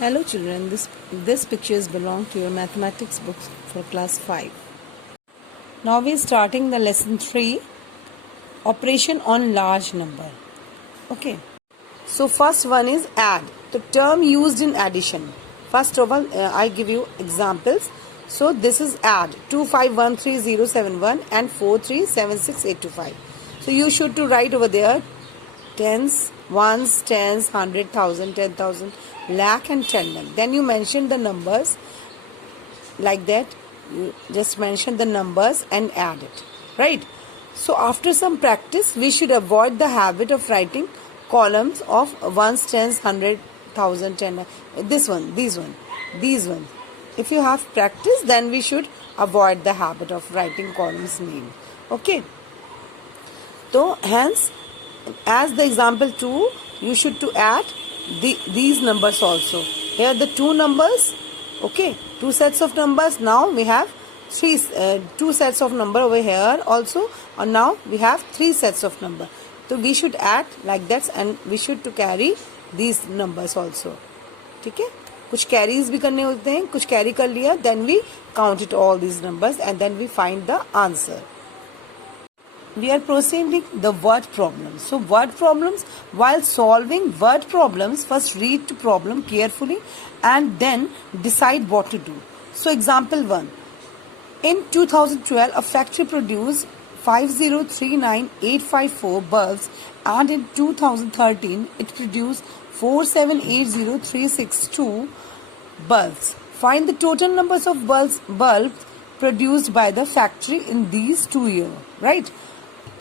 Hello children, this pictures belong to your mathematics book for class 5. Now we are starting the lesson 3, operation on large number. Okay. So first one is add, the term used in addition. First of all, I give you examples. So this is add 2513071 and 4376825. So you should to write over there tens, ones, tens, 100,000, 10,000, lakh and 10 lakh. Then you mention the numbers like that. You just mention the numbers and add it, right? So after some practice, we should avoid the habit of writing columns of ones, tens, 100,000, 10 lakh. These one. If you have practice, then we should avoid the habit of writing columns name. Okay. So hence, as the example 2, you should to add these numbers also. Here the two numbers, okay, two sets of numbers. Now we have two sets of number over here also, and now we have three sets of number. So we should add like that, and we should to carry these numbers also. ठीक है, कुछ carries भी करने होते हैं, कुछ carry कर लिया, then we count it all these numbers and then we find the answer. We are proceeding the word problems. So word problems, while solving word problems, first read the problem carefully and then decide what to do. So example 1. In 2012, a factory produced 5039854 bulbs, and in 2013 it produced 4780362 bulbs. Find the total numbers of bulbs produced by the factory in these 2 years, right?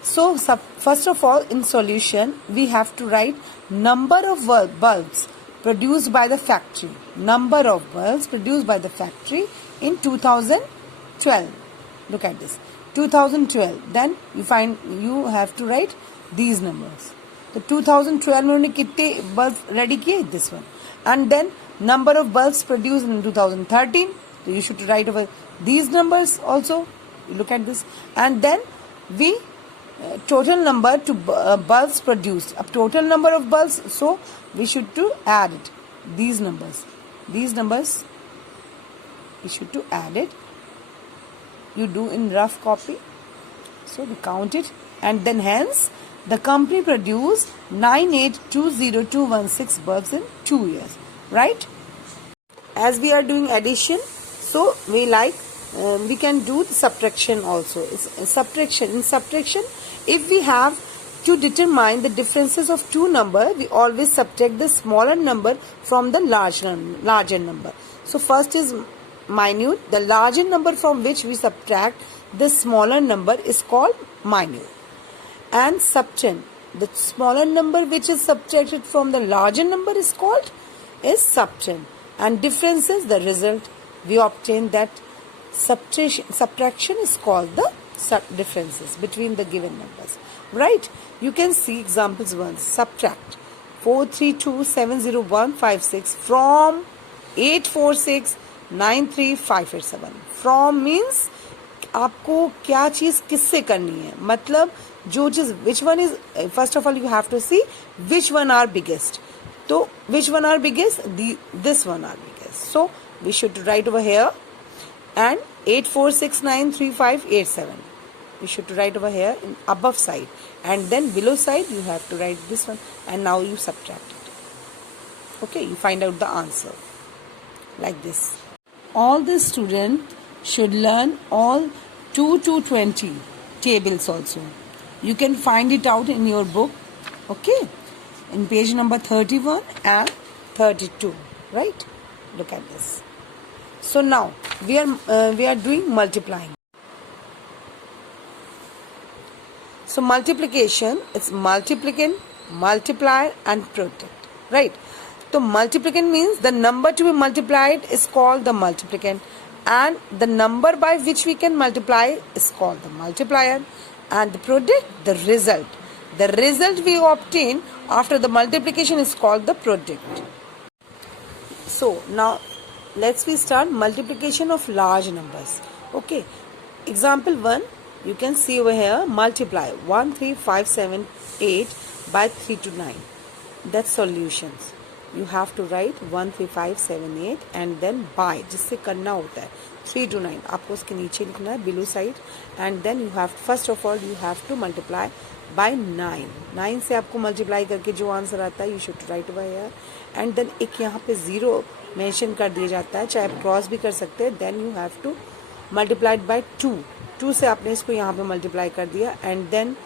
So first of all, in solution, we have to write number of bulbs produced by the factory. Number of bulbs produced by the factory in 2012. Look at this. 2012. Then you have to write these numbers. So 2012 में उन्होंने कितने bulbs ready किए? This one. And then number of bulbs produced in 2013. So you should write over these numbers also. You look at this. And then we total number to bulbs produced. A total number of bulbs, so we should to add it. These numbers we should to add it. You do in rough copy. So we count it, and then hence the company produced 9820216 bulbs in 2 years, right? As we are doing addition, so we can do the subtraction also. In subtraction, if we have to determine the differences of two numbers, we always subtract the smaller number from the larger number. So first is minute. The larger number from which we subtract the smaller number is called minute. And subtrahend, the smaller number which is subtracted from the larger number is called subtrahend. And differences, the result we obtain, that subtraction is called the differences between the given numbers, right? You can see examples 1. Subtract 432700156 from 846935887. From means आपको क्या चीज किससे करनी है, मतलब जो चीज, which one is, first of all you have to see which one are biggest. So which one are biggest? This one are biggest. So we should write over here, and 84693587. We should write over here in above side, and then below side you have to write this one, and now you subtract it. Okay, you find out the answer like this. All the students should learn all 2 to 20 tables also. You can find it out in your book, okay, in page number 31 and 32, right? Look at this. So now we are doing multiplying. So multiplication, it's multiplicand, multiplier and product, right? So multiplicand means the number to be multiplied is called the multiplicand, and the number by which we can multiply is called the multiplier, and the product, the result. The result we obtain after the multiplication is called the product. So now let's start multiplication of large numbers. Okay, example 1, you can see over here, multiply 13578 by 329. That's solutions. you have to write 13578 and then by, जिससे करना होता है 3 to 9, आपको उसके नीचे लिखना है below side, and then you have, first of all you have to multiply by 9 से आपको मल्टीप्लाई करके जो आंसर आता है you should write by here, and then एक यहाँ पे 0 मेंशन कर दिया जाता है, चाहे आप क्रॉस भी कर सकते हैं, then you have to multiply by 2 से आपने इसको यहाँ पे मल्टीप्लाई कर दिया, एंड देन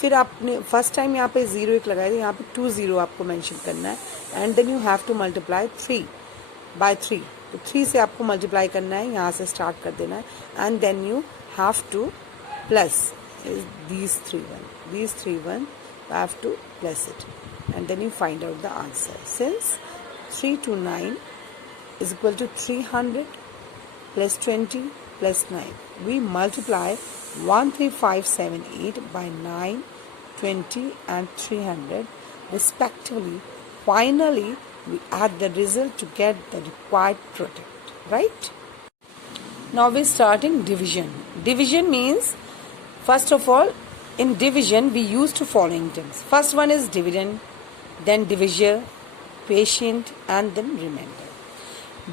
फिर आपने फर्स्ट टाइम यहाँ पे 0 एक लगाया, यहाँ पे 2 0 आपको मेंशन करना है, and then you have to multiply 3 by 3, तो 3 से आपको मल्टीप्लाई करना है, यहाँ से स्टार्ट कर देना है, and then you have to plus these 3 1 you have to plus it, and then you find out the answer. Since 3 to 9 is equal to 300 plus 20 plus 9, we multiply 13578 by 9, 20 and 300 respectively. Finally, we add the result to get the required product, right? Now we're starting division. Division means, first of all, in division we use two following terms. First one is dividend, then divisor, quotient and then remainder.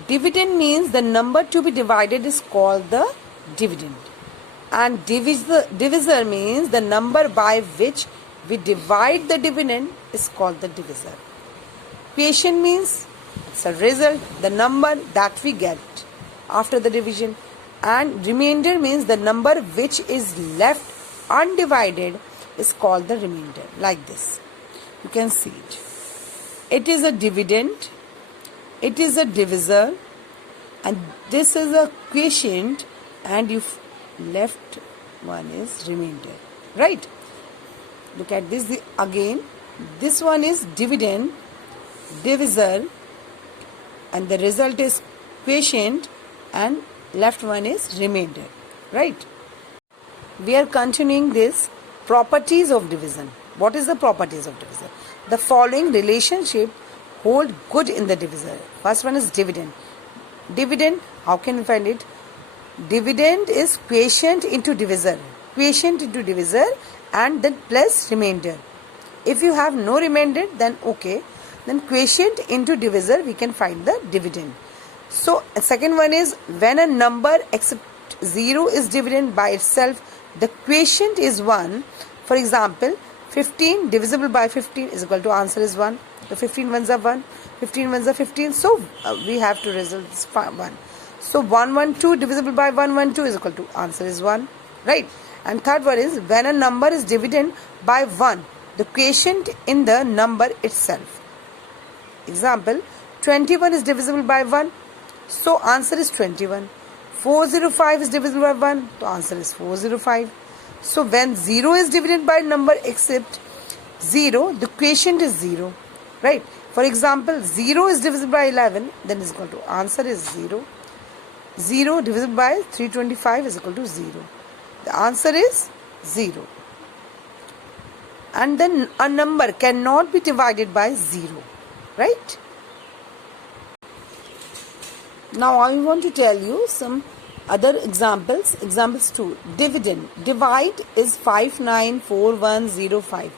Dividend means the number to be divided is called the dividend, and divisor means the number by which we divide the dividend is called the divisor. Quotient means it's a result, the number that we get after the division, and remainder means the number which is left undivided is called the remainder. Like this, you can see it. It is a dividend, it is a divisor, and this is a quotient, and you left one is remainder, right? Look at this again. This one is dividend, divisor, and the result is quotient, and left one is remainder, right? We are continuing this properties of division. What is the properties of divisor? The following relationship hold good in the divisor. First one is dividend. Dividend, how can we find it? Dividend is quotient into divisor. Quotient into divisor and then plus remainder. If you have no remainder, then okay. Then quotient into divisor, we can find the dividend. So second one is when a number except 0 is dividend by itself, the quotient is 1. For example, 15 divisible by 15 is equal to answer is 1. So 15 ones are 1, 15 ones are 15. So we have to result is 1. So 112 divisible by 112 is equal to answer is 1, right? And third one is when a number is dividend by 1, the quotient in the number itself. Example, 21 is divisible by 1, so answer is 21. 405 is divisible by 1, so answer is 405. So when 0 is divided by number except 0, the quotient is 0, right? For example, 0 is divisible by 11, then is equal to answer is 0. 0 divisible by 325 is equal to 0. The answer is 0. And then a number cannot be divided by 0, right? Now I want to tell you some other examples. Examples 2. Dividend. Divide is 594105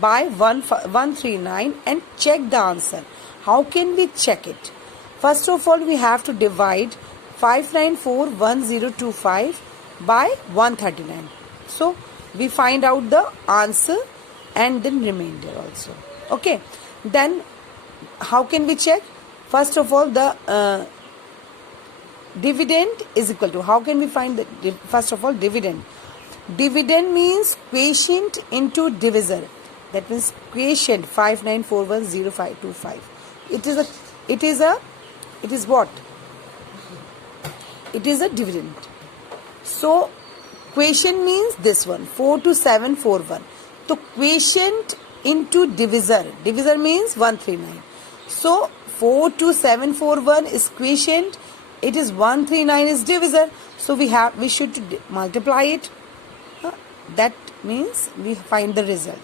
by 139 and check the answer. How can we check it? First of all, we have to divide 5941025 by 139. So we find out the answer and then remainder also. Okay. Then how can we check? First of all, the dividend is equal to, how can we find the, first of all, dividend. Dividend means quotient into divisor. That means quotient 59410525. It is what? It is a dividend. So quotient means this one, 42741. So quotient into divisor. Divisor means 139. So 42741 is quotient. It is 139 is divisor. So we should multiply it. That means we find the result.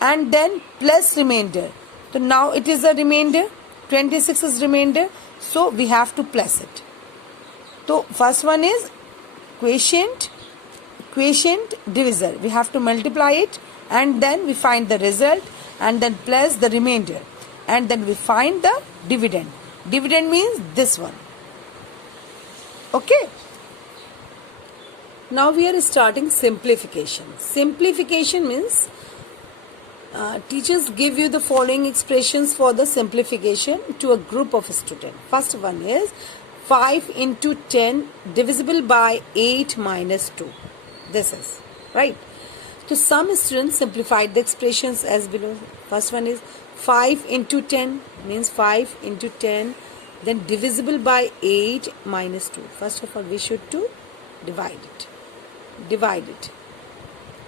And then plus remainder. So now it is a remainder. 26 is remainder. So we have to plus it. So first one is quotient divisor. We have to multiply it and then we find the result and then plus the remainder. and then we find the dividend. Dividend means this one. Okay. Now we are starting simplification. Simplification means teachers give you the following expressions for the simplification to a group of students. First one is 5 into 10 divisible by 8 minus 2. This is right. So some students simplified the expressions as below. First one is 5 into 10 means 5 into 10, then divisible by 8 minus 2. First of all, we should to divide it. Divide it.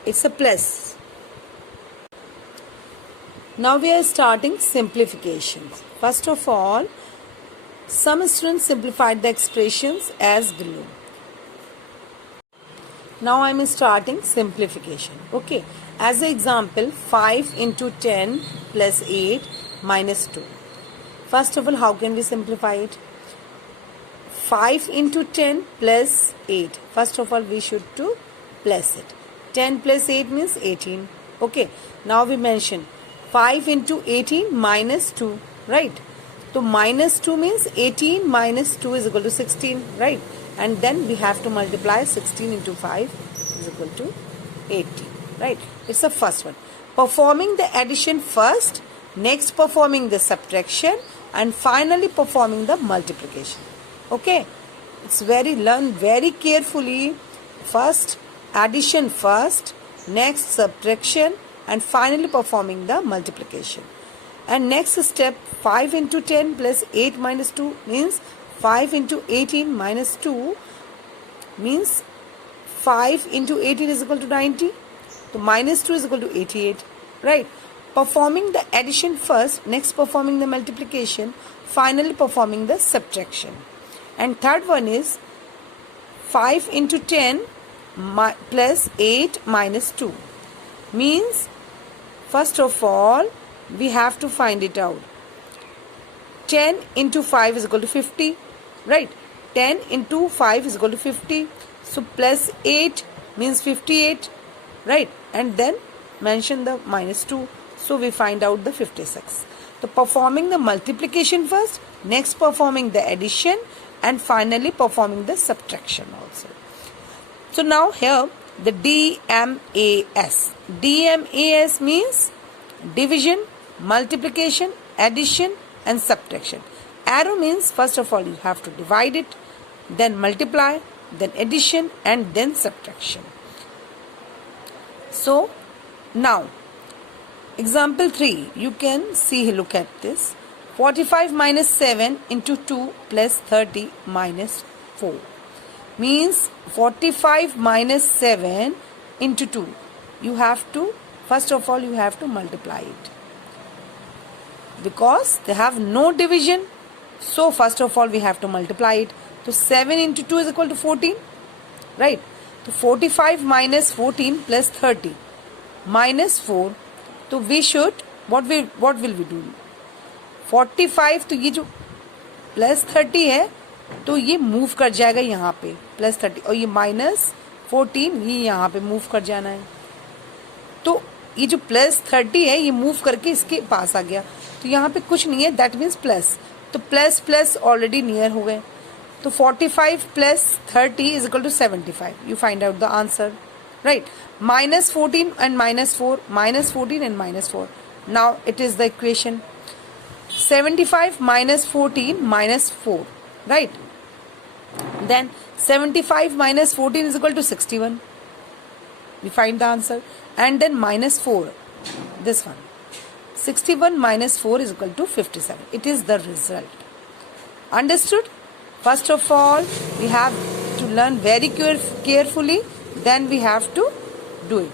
It's a plus. Now we are starting simplifications. First of all, some students simplified the expressions as below. Now I am starting simplification. Okay. As an example, 5 into 10 plus 8 minus 2. First of all, how can we simplify it? 5 into 10 plus 8. First of all, we should to plus it. 10 plus 8 means 18. Okay. Now we mention 5 into 18 minus 2. Right. So minus 2 means 18 minus 2 is equal to 16. Right. And then we have to multiply 16 into 5 is equal to 18. Right. It's the first one. Performing the addition first, next performing the subtraction, and finally performing the multiplication. Okay. It's learn very carefully. First addition first, next subtraction, and finally performing the multiplication. And next step, 5 into 10 plus 8 minus 2 means 5 into 18 minus 2 means 5 into 18 is equal to 90. So minus 2 is equal to 88. Right. Performing the addition first, next performing the multiplication, finally performing the subtraction. And third one is 5 into 10 plus 8 minus 2 means first of all we have to find it out. 10 into 5 is equal to 50. Right. 10 into 5 is equal to 50. So plus 8 means 58. Right. And then mention the minus 2. So we find out the 56. So performing the multiplication first, next performing the addition, and finally performing the subtraction also. So now here the DMAS. DMAS means division, multiplication, addition, and subtraction. Arrow means first of all you have to divide it, then multiply, then addition, and then subtraction. So now example 3, you can see, look at this. 45 minus 7 into 2 plus 30 minus 4 means 45 minus 7 into 2. You have to, first of all, you have to multiply it. Because they have no division, so first of all we have to multiply it. So 7 into 2 is equal to 14. Right. So 45 minus 14 plus 30 minus 4. So we should, what will we do? 45, तो ये जो plus 30 है तो ये move कर जाएगा यहाँ पे प्लस 30, और ये माइनस 14 ये यहाँ पे मूव कर जाना है. तो ये जो प्लस 30 है ये मूव करके इसके पास आ गया, तो यहाँ पे कुछ नहीं है, दैट मीन्स प्लस. तो प्लस प्लस ऑलरेडी नियर हो गए. तो 45 plus 30 is equal to 75. You find out the answer. Right. minus 14 and minus 4, minus 14 and minus 4. Now it is the equation 75 minus 14 minus 4. Right. Then 75 minus 14 is equal to 61. We find the answer. And then minus 4. This one. 61 minus 4 is equal to 57. It is the result. Understood? First of all, we have to learn very carefully. Then we have to do it.